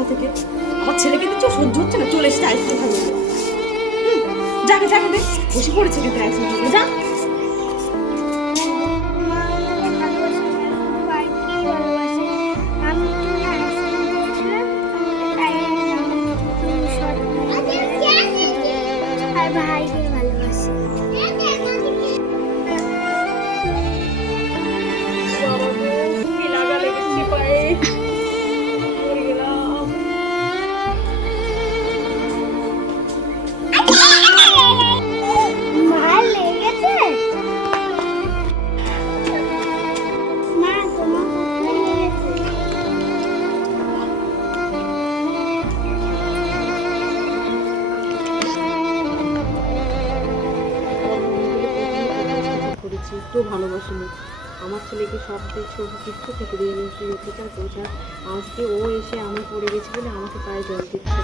কোথা থেকে আমার ছেলেকে তো সহ্য হচ্ছে না, চলে এসেছে আইসক্রিম খাবে। যাকে যাকে দেখ বসে পড়েছে কিন্তু আইসক্রিম খাবে, যা। ভাইকে ভালোবাসি। একটু ভালোবাসি না আমার ছেলেকে, সব কিছু থেকে দিয়ে গেছি অত্যাচার করেছে। আজকে ও এসে আমি পড়ে গেছি বলে আমাকে পায়ে জল দিচ্ছে।